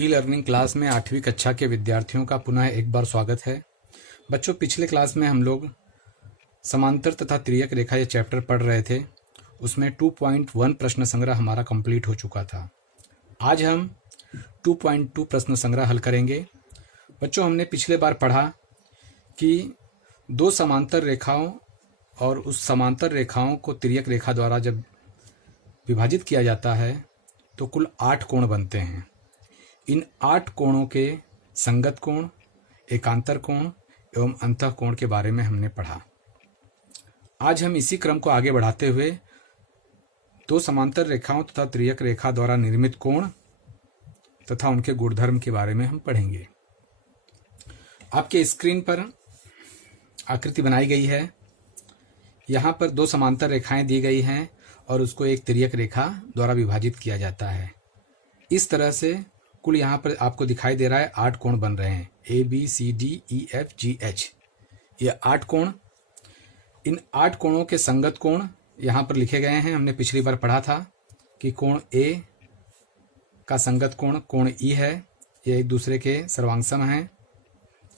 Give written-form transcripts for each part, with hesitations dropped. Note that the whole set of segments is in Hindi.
ई लर्निंग क्लास में 8वीं कक्षा के विद्यार्थियों का पुनः एक बार स्वागत है। बच्चों, पिछले क्लास में हम लोग समांतर तथा तिर्यक रेखा ये चैप्टर पढ़ रहे थे। उसमें 2.1 प्रश्न संग्रह हमारा कंप्लीट हो चुका था। आज हम 2.2 प्रश्न संग्रह हल करेंगे। बच्चों, हमने पिछले बार पढ़ा कि दो समांतर रेखाओं और उस समांतर रेखाओं को तिर्यक रेखा द्वारा जब विभाजित किया जाता है तो कुल 8 कोण बनते हैं। इन 8 कोणों के संगत कोण, एकांतर कोण एवं अंतः कोण के बारे में हमने पढ़ा। आज हम इसी क्रम को आगे बढ़ाते हुए दो समांतर रेखाओं तथा तिर्यक रेखा द्वारा निर्मित कोण तथा उनके गुणधर्म के बारे में हम पढ़ेंगे। आपके स्क्रीन पर आकृति बनाई गई है। यहाँ पर दो समांतर रेखाएं दी गई हैं और उसको एक तिर्यक रेखा द्वारा विभाजित किया जाता है। इस तरह से कुल यहाँ पर आपको दिखाई दे रहा है 8 कोण बन रहे हैं, ABCDEFGH। ये 8 कोण, इन 8 कोणों के संगत कोण यहाँ पर लिखे गए हैं। हमने पिछली बार पढ़ा था कि कोण A का संगत कोण कोण E है। ये एक दूसरे के सर्वांगसम हैं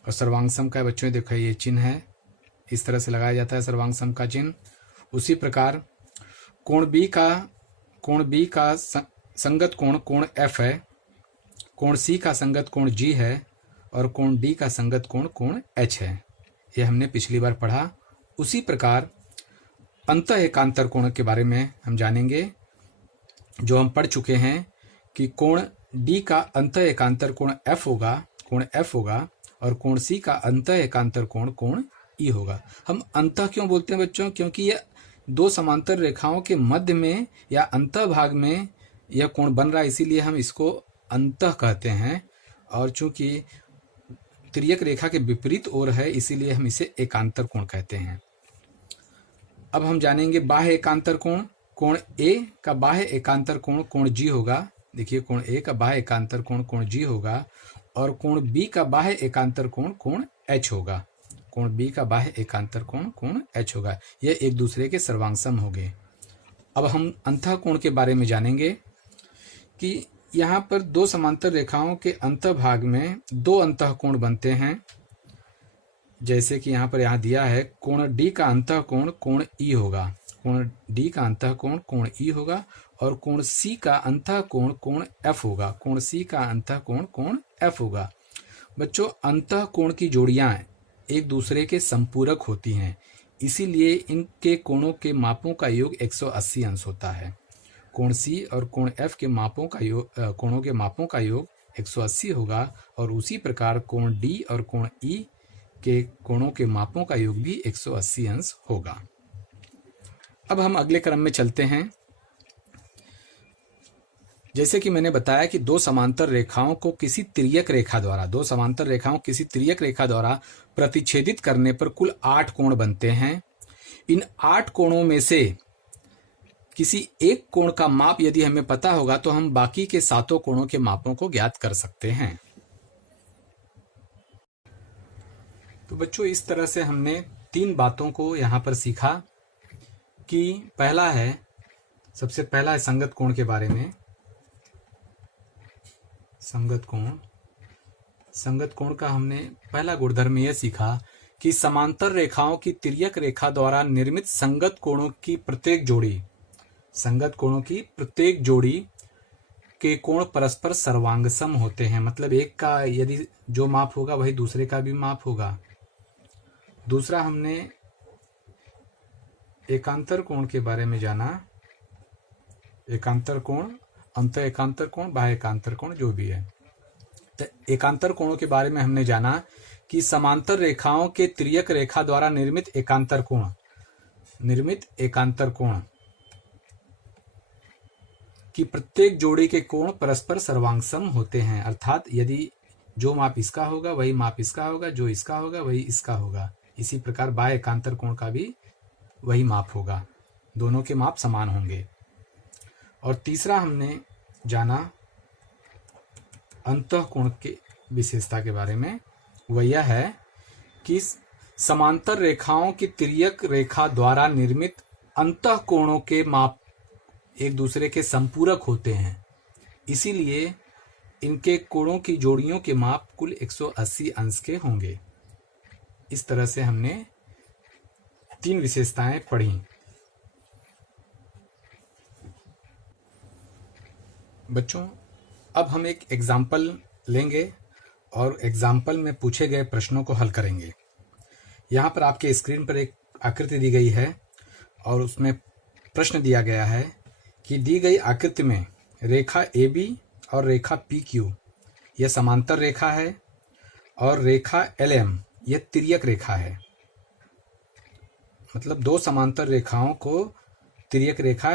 और सर्वांगसम का बच्चों देखो ये चिन्ह है, इस तरह से लगाया जाता है सर्वांगसम का चिन्ह। उसी प्रकार कोण B का संगत कोण कोण F है, कोण C का संगत कोण G है और कोण D का संगत कोण कोण H है। यह हमने पिछली बार पढ़ा। उसी प्रकार अंतः एकांतर कोण के बारे में हम जानेंगे, जो हम पढ़ चुके हैं कि कोण D का अंतः एकांतर कोण F होगा और कोण C का अंतः एकांतर कोण कोण E होगा। हम अंतः क्यों बोलते हैं बच्चों? क्योंकि यह दो समांतर रेखाओं के मध्य में या अंतः भाग में यह कोण बन रहा है, इसीलिए हम इसको अंतः कहते हैं। और चूंकि तिर्यक रेखा के विपरीत ओर है, इसीलिए हम इसे एकांतर कोण कहते हैं। अब हम जानेंगे बाह्य एकांतर कोण। कोण A का बाह्य एकांतर कोण कोण G होगा। देखिए, कोण A का बाह्य एकांतर कोण कोण G होगा और कोण B का बाह्य एकांतर कोण कोण H होगा। कोण B का बाह्य एकांतर कोण कोण H होगा। ये एक दूसरे के सर्वांगसम होंगे। अब हम अंतः कोण के बारे में जानेंगे कि यहाँ पर दो समांतर रेखाओं के अंतः भाग में दो अंतः कोण बनते हैं। जैसे कि यहाँ दिया है, कोण D का अंतः कोण कोण E होगा, कोण D का अंतः कोण कोण E होगा और कोण C का अंतः कोण कोण F होगा, कोण C का अंतः कोण कोण F होगा। बच्चों, अंतः कोण की जोड़ियां एक दूसरे के संपूरक होती हैं, इसीलिए इनके कोणों के मापों का योग 180 अंश होता है। कोण C और कोण F के मापों का योग, कोणों के मापों का योग 180 होगा और उसी प्रकार कोण D और कोण E के कोणों के मापों का योग भी 180 अंश होगा। अब हम अगले क्रम में चलते हैं। जैसे कि मैंने बताया कि दो समांतर रेखाओं किसी तिर्यक रेखा द्वारा प्रतिच्छेदित करने पर कुल 8 कोण बनते हैं। इन 8 कोणों में से किसी एक कोण का माप यदि हमें पता होगा तो हम बाकी के 7 कोणों के मापों को ज्ञात कर सकते हैं। तो बच्चों, इस तरह से हमने 3 बातों को यहाँ पर सीखा कि सबसे पहला है संगत कोण के बारे में। संगत कोण का हमने पहला गुणधर्म यह सीखा कि समांतर रेखाओं की तिर्यक रेखा द्वारा निर्मित संगत कोणों की प्रत्येक जोड़ी के कोण परस्पर सर्वांगसम होते हैं। मतलब एक का यदि जो माप होगा वही दूसरे का भी माप होगा। दूसरा, हमने एकांतर कोण के बारे में जाना। एकांतर कोण, अंतः एकांतर कोण, बाह्य एकांतर कोण जो भी है। तो एकांतर कोणों के बारे में हमने जाना कि समांतर रेखाओं के तिर्यक रेखा द्वारा निर्मित एकांतर कोण की प्रत्येक जोड़ी के कोण परस्पर सर्वांगसम होते हैं। अर्थात यदि जो माप इसका होगा वही माप इसका होगा, जो इसका होगा वही इसका होगा। इसी प्रकार बाह्य एकांतर कोण का भी वही माप होगा, दोनों के माप समान होंगे। और तीसरा हमने जाना अंतः कोण के विशेषता के बारे में। वह यह है कि समांतर रेखाओं की तिर्यक रेखा द्वारा निर्मित अंतः कोणों के माप एक दूसरे के संपूरक होते हैं, इसीलिए इनके कोणों की जोड़ियों के माप कुल 180 अंश के होंगे। इस तरह से हमने 3 विशेषताएं पढ़ी। बच्चों, अब हम एक एग्जाम्पल लेंगे और एग्जाम्पल में पूछे गए प्रश्नों को हल करेंगे। यहाँ पर आपके स्क्रीन पर एक आकृति दी गई है और उसमें प्रश्न दिया गया है कि दी गई आकृति में रेखा AB और रेखा PQ यह समांतर रेखा है और रेखा LM यह तिर्यक रेखा है। मतलब 2 समांतर रेखाओं को तिर्यक रेखा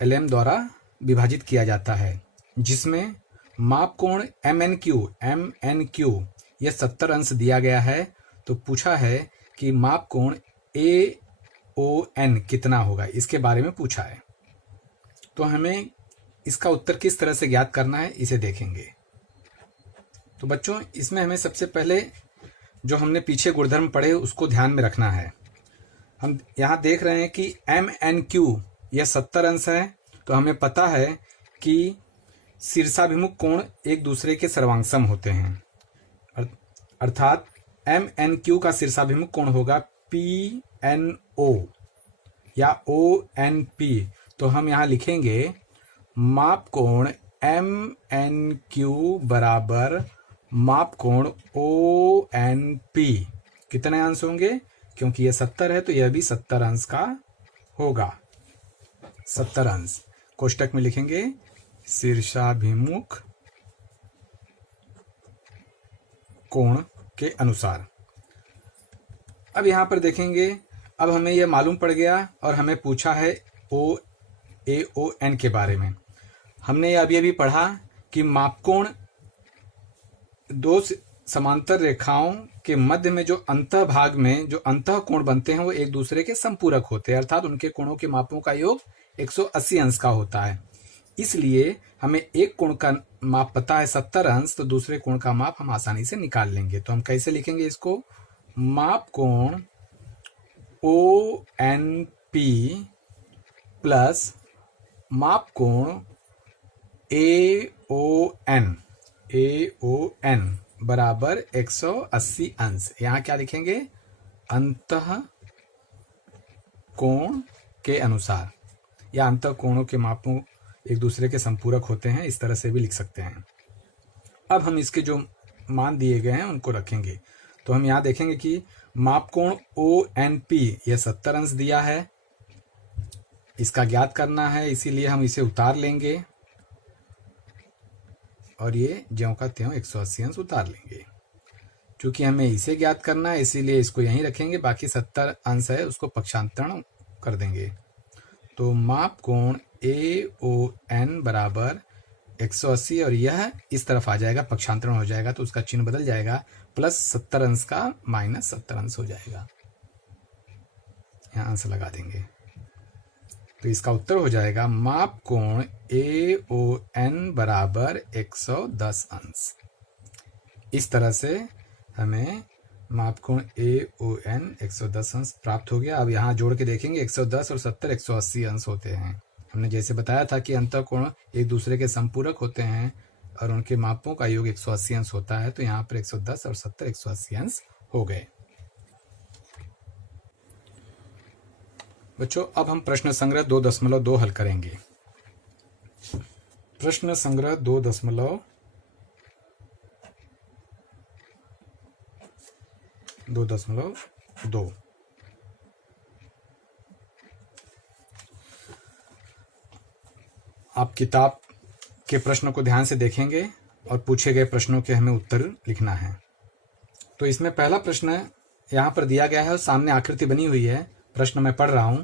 LM द्वारा विभाजित किया जाता है, जिसमें माप कोण MNQ यह 70 अंश दिया गया है। तो पूछा है कि माप कोण AON कितना होगा, इसके बारे में पूछा है। तो हमें इसका उत्तर किस तरह से ज्ञात करना है इसे देखेंगे। तो बच्चों, इसमें हमें सबसे पहले जो हमने पीछे गुणधर्म पढ़े उसको ध्यान में रखना है। हम यहाँ देख रहे हैं कि MNQ यह 70 अंश है। तो हमें पता है कि शीर्षाभिमुख कोण एक दूसरे के सर्वांगसम होते हैं, अर्थात MNQ का शीर्षाभिमुख कोण होगा PNO या ONP। तो हम यहाँ लिखेंगे माप कोण MNQ बराबर माप कोण ONP। कितने अंश होंगे? क्योंकि यह 70 है तो यह भी 70 अंश का होगा। 70 अंश कोष्टक में लिखेंगे शीर्षाभिमुख कोण के अनुसार। अब यहां पर देखेंगे, अब हमें यह मालूम पड़ गया और हमें पूछा है AON के बारे में। हमने अभी अभी पढ़ा कि मापकोण 2 समांतर रेखाओं के मध्य में जो अंतः भाग में जो अंतः कोण बनते हैं वो एक दूसरे के संपूरक होते हैं, अर्थात उनके कोणों के मापों का योग 180 अंश का होता है। इसलिए हमें एक कोण का माप पता है 70 अंश, तो दूसरे कोण का माप हम आसानी से निकाल लेंगे। तो हम कैसे लिखेंगे इसको? माप कोण ONP प्लस माप कोण AON बराबर 180 अंश। यहाँ क्या लिखेंगे? अंतः कोण के अनुसार, या अंतः कोणों के मापों एक दूसरे के संपूरक होते हैं, इस तरह से भी लिख सकते हैं। अब हम इसके जो मान दिए गए हैं उनको रखेंगे। तो हम यहाँ देखेंगे कि माप कोण ONP यह 70 अंश दिया है, इसका ज्ञात करना है, इसीलिए हम इसे उतार लेंगे और ये ज्यों का त्यों 180 अंश उतार लेंगे। चूंकि हमें इसे ज्ञात करना है इसीलिए इसको यहीं रखेंगे, बाकी 70 अंश है उसको पक्षांतरण कर देंगे। तो माप कोण AON बराबर 180 और यह इस तरफ आ जाएगा, पक्षांतरण हो जाएगा तो उसका चिन्ह बदल जाएगा, प्लस 70 अंश का माइनस 70 अंश हो जाएगा। यहाँ अंश लगा देंगे तो इसका उत्तर हो जाएगा माप कोण AON बराबर 110 अंश। इस तरह से हमें माप कोण AON 110 अंश प्राप्त हो गया। अब यहाँ जोड़ के देखेंगे 110 और 70 180 अंश होते हैं। हमने जैसे बताया था कि अंतः कोण एक दूसरे के संपूरक होते हैं और उनके मापों का योग 180 अंश होता है। तो यहाँ पर 110 और 70 180 अंश हो गए। बच्चों, अब हम प्रश्न संग्रह 2.2 हल करेंगे। प्रश्न संग्रह 2.2 आप किताब के प्रश्न को ध्यान से देखेंगे और पूछे गए प्रश्नों के हमें उत्तर लिखना है। तो इसमें पहला प्रश्न यहाँ पर दिया गया है और सामने आकृति बनी हुई है। प्रश्न मैं पढ़ रहा हूं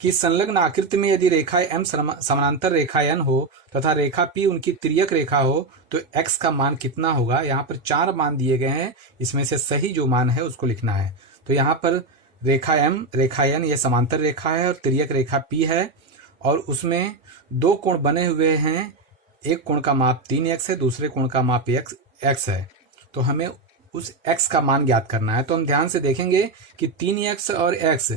कि संलग्न आकृति में यदि रेखा M समानांतर रेखा N हो तथा रेखा P उनकी तिर्यक रेखा हो तो x का मान कितना होगा। यहाँ पर 4 मान दिए गए हैं, इसमें से सही जो मान है उसको लिखना है। तो यहाँ पर रेखा M रेखा N ये समांतर रेखा है और तिर्यक रेखा P है और उसमें 2 कोण बने हुए हैं। एक कोण का माप 3x है, दूसरे कोण का माप x है। तो हमें उस x का मान ज्ञात करना है। तो हम ध्यान से देखेंगे कि 3x और x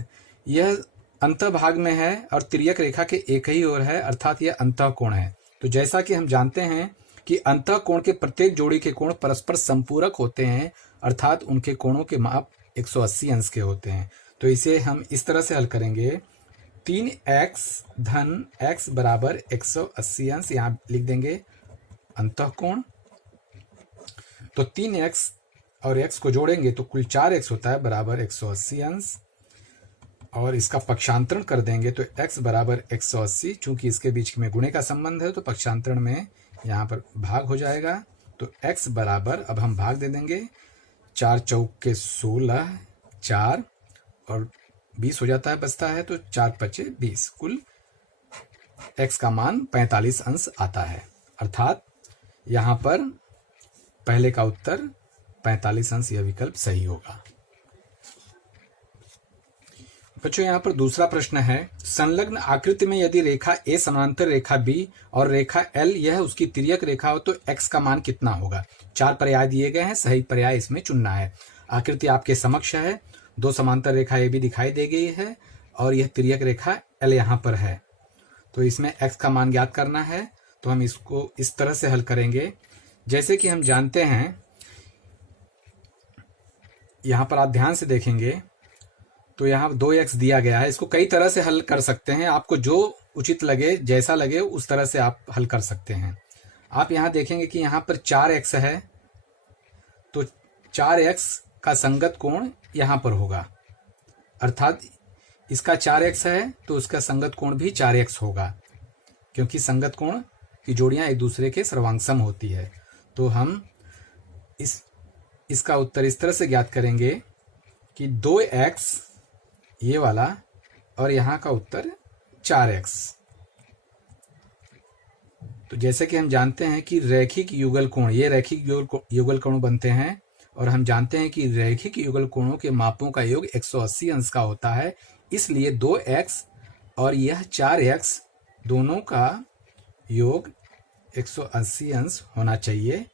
यह अंतः भाग में है और तिर्यक रेखा के एक ही ओर है, अर्थात यह अंतः कोण है। तो जैसा कि हम जानते हैं कि अंतः कोण के प्रत्येक जोड़ी के कोण परस्पर संपूरक होते हैं, अर्थात उनके कोणों के माप 180 अंश के होते हैं। तो इसे हम इस तरह से हल करेंगे, 3x धन x बराबर 180 अंश, यहाँ लिख देंगे अंतः कोण। तो 3x और x को जोड़ेंगे तो कुल 4x होता है बराबर 180 अंश, और इसका पक्षांतरण कर देंगे तो x बराबर 180, चूंकि इसके बीच में गुणे का संबंध है तो पक्षांतरण में यहाँ पर भाग हो जाएगा। तो x बराबर, अब हम भाग दे देंगे, 4 चौक के 16, 4 और 20 हो जाता है, बचता है, तो 4 पचे 20, कुल x का मान 45 अंश आता है। अर्थात यहाँ पर पहले का उत्तर 45 अंश, यह विकल्प सही होगा। बच्चों यहाँ पर दूसरा प्रश्न है, संलग्न आकृति में यदि रेखा ए समानांतर रेखा बी और रेखा एल यह उसकी तिर्यक रेखा हो तो x का मान कितना होगा। 4 पर्याय दिए गए हैं, सही पर्याय इसमें चुनना है। आकृति आपके समक्ष है, 2 समांतर रेखा ए भी दिखाई दे गई है और यह तिर्यक रेखा एल यहाँ पर है, तो इसमें x का मान ज्ञात करना है। तो हम इसको इस तरह से हल करेंगे, जैसे कि हम जानते हैं, यहाँ पर आप ध्यान से देखेंगे तो यहाँ 2x दिया गया है। इसको कई तरह से हल कर सकते हैं, आपको जो उचित लगे, जैसा लगे उस तरह से आप हल कर सकते हैं। आप यहाँ देखेंगे कि यहाँ पर 4x है, तो 4x का संगत कोण यहाँ पर होगा, अर्थात इसका 4x है तो उसका संगत कोण भी 4x होगा, क्योंकि संगत कोण की जोड़ियाँ एक दूसरे के सर्वांग होती है। तो हम इसका उत्तर इस तरह से ज्ञात करेंगे कि 2x ये वाला और यहाँ का उत्तर 4x। तो जैसे कि हम जानते हैं कि रैखिक युगल कोण, ये रैखिक युगल कोण बनते हैं, और हम जानते हैं कि रैखिक युगल कोणों के मापों का योग 180 अंश का होता है, इसलिए 2x और यह 4x दोनों का योग 180 अंश होना चाहिए।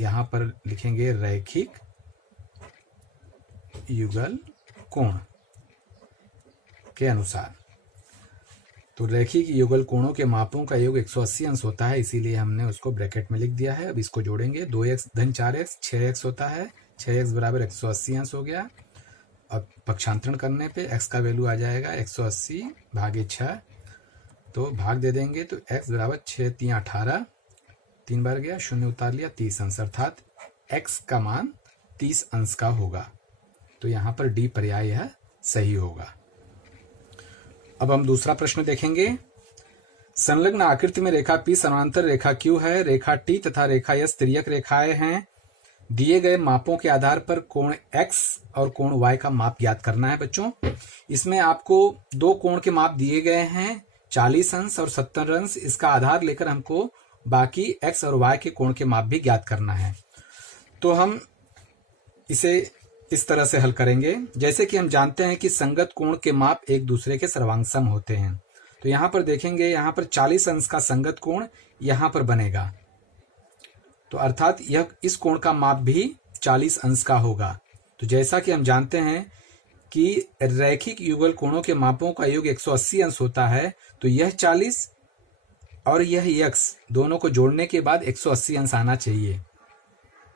यहाँ पर लिखेंगे रैखिक युगल कोण के अनुसार। तो रैखिक युगल कोणों के मापों का योग 180 अंश होता है, इसीलिए हमने उसको ब्रैकेट में लिख दिया है। अब इसको जोड़ेंगे, 2x धन 4x 6x होता है, 6x बराबर 180 अंश हो गया। अब पक्षांतरण करने पे x का वैल्यू आ जाएगा 180 भागे 6, तो भाग दे देंगे तो x बराबर 6 3 18, 3 बार गया, 0 उतार लिया, 30 अंश, अर्थात x का मान 30 अंश का होगा। तो यहाँ पर डी पर्याय यह सही होगा। अब हम दूसरा प्रश्न देखेंगे, संलग्न आकृति में रेखा P समानांतर रेखा Q है, रेखा T तथा रेखा S तिर्यक रेखाएं हैं। दिए गए मापों के आधार पर कोण X और कोण Y का माप ज्ञात करना है। बच्चों इसमें आपको 2 कोण के माप दिए गए हैं, 40 अंश और 70 अंश। इसका आधार लेकर हमको बाकी X और Y के कोण के माप भी ज्ञात करना है। तो हम इसे इस तरह से हल करेंगे, जैसे कि हम जानते हैं कि संगत कोण के माप एक दूसरे के सर्वांग सम होते हैं। तो यहाँ पर देखेंगे, यहाँ पर 40 अंश का संगत कोण यहाँ पर बनेगा, तो अर्थात यह इस कोण का माप भी 40 अंश का होगा। तो जैसा कि हम जानते हैं कि रैखिक युगल कोणों के मापों का योग 180 अंश होता है, तो यह 40 और यह x दोनों को जोड़ने के बाद 180 अंश आना चाहिए।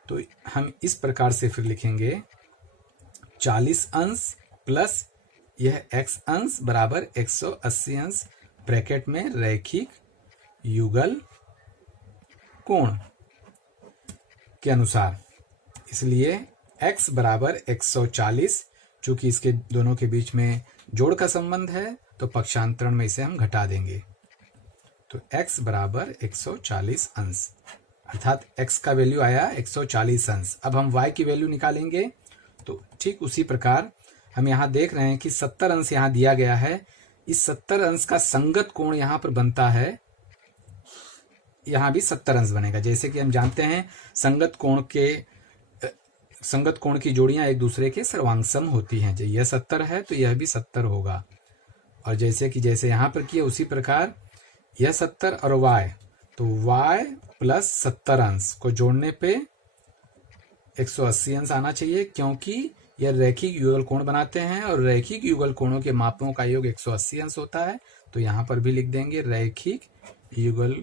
तो हम इस प्रकार से फिर लिखेंगे, 40 अंश प्लस यह x अंश बराबर 180 अंश, ब्रैकेट में रैखिक युगल कोण के अनुसार। इसलिए x बराबर 140, चूंकि इसके दोनों के बीच में जोड़ का संबंध है तो पक्षांतरण में इसे हम घटा देंगे। तो x बराबर 140 अंश, अर्थात x का वैल्यू आया 140 अंश। अब हम y की वैल्यू निकालेंगे, तो ठीक उसी प्रकार हम यहाँ देख रहे हैं कि 70 अंश यहाँ दिया गया है। इस 70 अंश का संगत कोण यहाँ पर बनता है, यहाँ भी 70 अंश बनेगा। जैसे कि हम जानते हैं संगत कोण की जोड़ियां एक दूसरे के सर्वांग सम होती हैं। जब यह 70 है तो यह भी 70 होगा, और जैसे यहाँ पर किया उसी प्रकार यह 70 और y, तो y प्लस 70 अंश को जोड़ने पे 180 अंश आना चाहिए, क्योंकि यह रैखिक युगल कोण बनाते हैं और रैखिक युगल कोणों के मापों का योग 180 अंश होता है। तो यहाँ पर भी लिख देंगे रैखिक युगल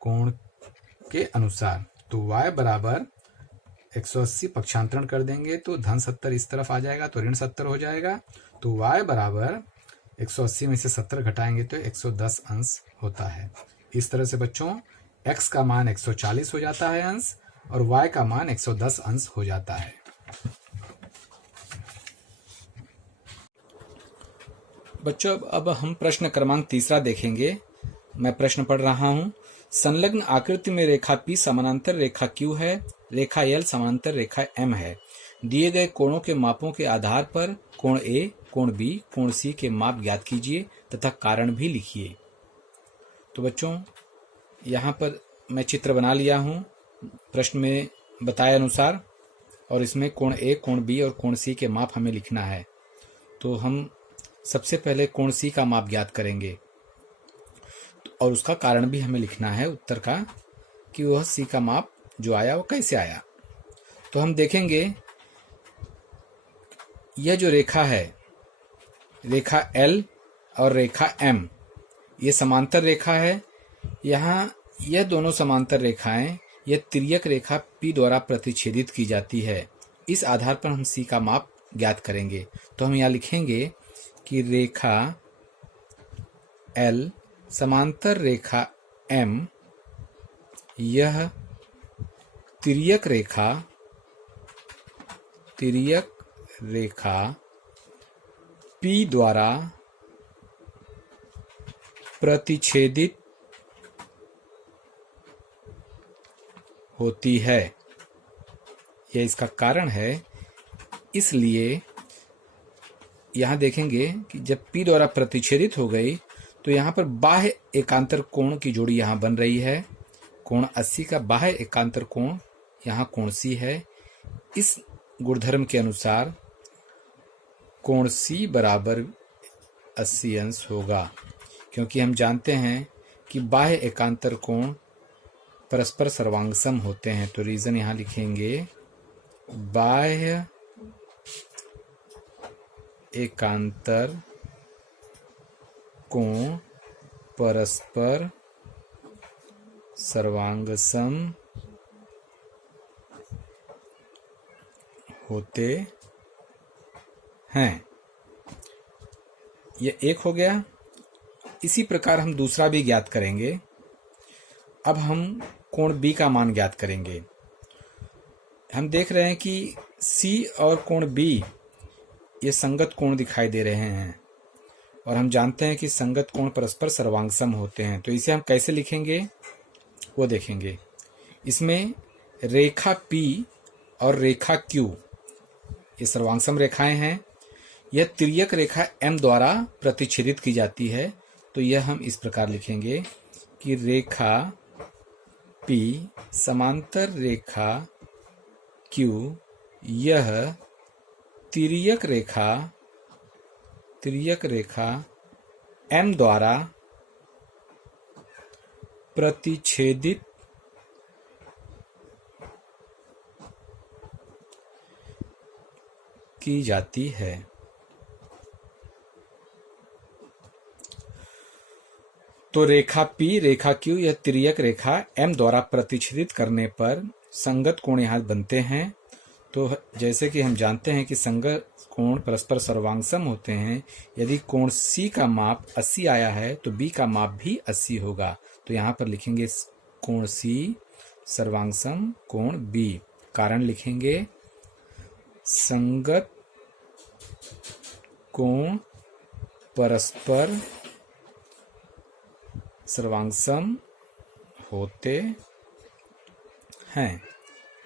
कोण के अनुसार। तो y बराबर 180 पक्षांतरण कर देंगे तो धन 70 इस तरफ आ जाएगा तो ऋण 70 हो जाएगा। तो y बराबर 180 में से 70 घटाएंगे तो 110 अंश होता है। इस तरह से बच्चों x का मान 140 हो जाता है अंश और y का मान 110 अंश हो जाता है। बच्चों अब हम प्रश्न क्रमांक 3 देखेंगे। मैं प्रश्न पढ़ रहा हूं। संलग्न आकृति में रेखा P समानांतर रेखा Q है, रेखा L समानांतर रेखा M है। दिए गए कोणों के मापों के आधार पर कोण A, कोण B, कोण C के माप ज्ञात कीजिए तथा कारण भी लिखिए। तो बच्चों यहाँ पर मैं चित्र बना लिया हूँ प्रश्न में बताए अनुसार और इसमें कोण A, कोण B और कोण C के माप हमें लिखना है। तो हम सबसे पहले कोण C का माप ज्ञात करेंगे और उसका कारण भी हमें लिखना है उत्तर का कि वह C का माप जो आया वो कैसे आया। तो हम देखेंगे यह जो रेखा है, रेखा L और रेखा M, ये समांतर रेखा है। यहाँ यह दोनों समांतर रेखाएं यह तिर्यक रेखा P द्वारा प्रतिच्छेदित की जाती है। इस आधार पर हम C का माप ज्ञात करेंगे। तो हम यहाँ लिखेंगे कि रेखा L समांतर रेखा M, यह तिर्यक रेखा P द्वारा प्रतिच्छेदित होती है। यह इसका कारण है। इसलिए यहां देखेंगे कि जब P द्वारा प्रतिच्छेदित हो गई तो यहां पर बाह्य एकांतर कोण की जोड़ी यहां बन रही है। कोण 80 का बाह्य एकांतर कोण यहां कोण C है। इस गुणधर्म के अनुसार कोण C बराबर 80 अंश होगा, क्योंकि हम जानते हैं कि बाह्य एकांतर कोण परस्पर सर्वांगसम होते हैं। तो रीजन यहां लिखेंगे बाह्य एकांतर कोण परस्पर सर्वांगसम होते हैं। यह एक हो गया। इसी प्रकार हम दूसरा भी ज्ञात करेंगे। अब हम कोण B का मान ज्ञात करेंगे। हम देख रहे हैं कि C और कोण B ये संगत कोण दिखाई दे रहे हैं और हम जानते हैं कि संगत कोण परस्पर सर्वांगसम होते हैं। तो इसे हम कैसे लिखेंगे वो देखेंगे। इसमें रेखा P और रेखा Q ये सर्वांगसम रेखाएं हैं। यह तिर्यक रेखा M द्वारा प्रतिच्छेदित की जाती है। तो यह हम इस प्रकार लिखेंगे कि रेखा P समांतर रेखा Q, यह तिर्यक रेखा M द्वारा प्रतिच्छेदित की जाती है। तो रेखा P, रेखा Q यह तिर्यक रेखा M द्वारा प्रतिच्छेदित करने पर संगत कोण यहाँ बनते हैं। तो जैसे कि हम जानते हैं कि संगत कोण परस्पर सर्वांगसम होते हैं। यदि कोण C का माप 80 आया है तो B का माप भी 80 होगा। तो यहाँ पर लिखेंगे कोण C सर्वांगसम कोण B। कारण लिखेंगे संगत कोण परस्पर सर्वांगसम होते हैं,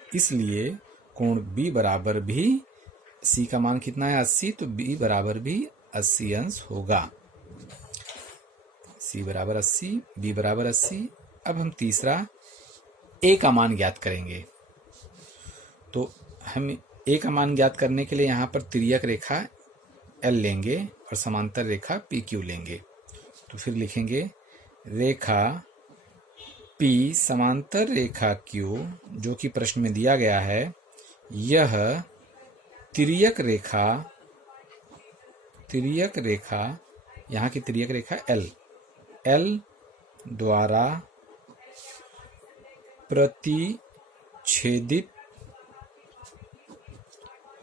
इसलिए कोण B बराबर भी, C का मान कितना है 80, तो B बराबर भी 80 अंश होगा। C बराबर 80, B बराबर 80। अब हम तीसरा A का मान ज्ञात करेंगे। तो हम A का मान ज्ञात करने के लिए यहाँ पर तिर्यक रेखा L लेंगे और समांतर रेखा PQ लेंगे। तो फिर लिखेंगे रेखा P समांतर रेखा Q, जो कि प्रश्न में दिया गया है, यह तिर्यक रेखा यहाँ की तिर्यक रेखा L द्वारा प्रतिच्छेदित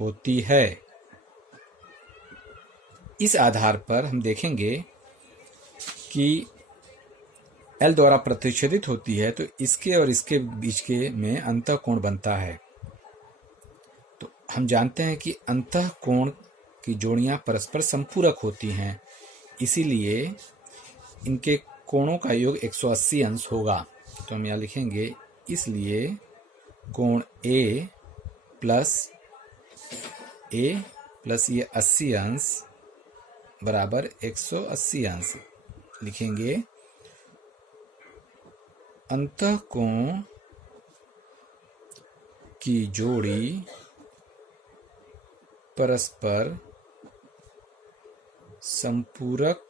होती है। इस आधार पर हम देखेंगे कि L द्वारा प्रतिच्छेदित होती है तो इसके और इसके बीच के में अंतःकोण बनता है। तो हम जानते हैं कि अंतःकोण की जोड़ियां परस्पर संपूरक होती हैं, इसीलिए इनके कोणों का योग 180 अंश होगा। तो हम यहाँ लिखेंगे इसलिए कोण A प्लस ये 80 अंश बराबर 180 अंश लिखेंगे। अंतःकोण की जोड़ी परस्पर संपूरक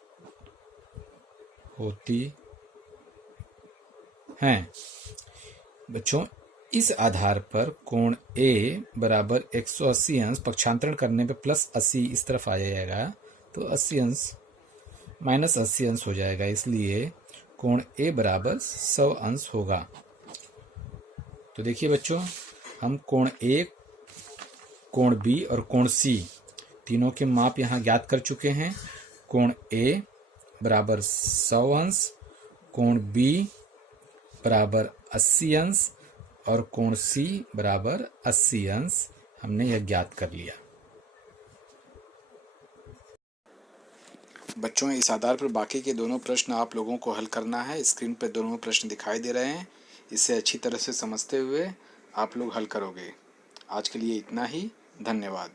होती हैं। बच्चों, इस आधार पर कोण A बराबर 180 अंश पक्षांतरण करने पे प्लस 80 इस तरफ आ जाएगा, तो 80 अंश माइनस 80 अंश हो जाएगा, इसलिए कोण A बराबर 100 अंश होगा। तो देखिए बच्चों, हम कोण A, कोण B और कोण C तीनों के माप यहाँ ज्ञात कर चुके हैं। कोण A बराबर 100 अंश, कोण B बराबर 80 अंश और कोण C बराबर 80 अंश हमने यह ज्ञात कर लिया। बच्चों, इस आधार पर बाकी के दोनों प्रश्न आप लोगों को हल करना है। स्क्रीन पर दोनों प्रश्न दिखाई दे रहे हैं, इसे अच्छी तरह से समझते हुए आप लोग हल करोगे। आज के लिए इतना ही, धन्यवाद।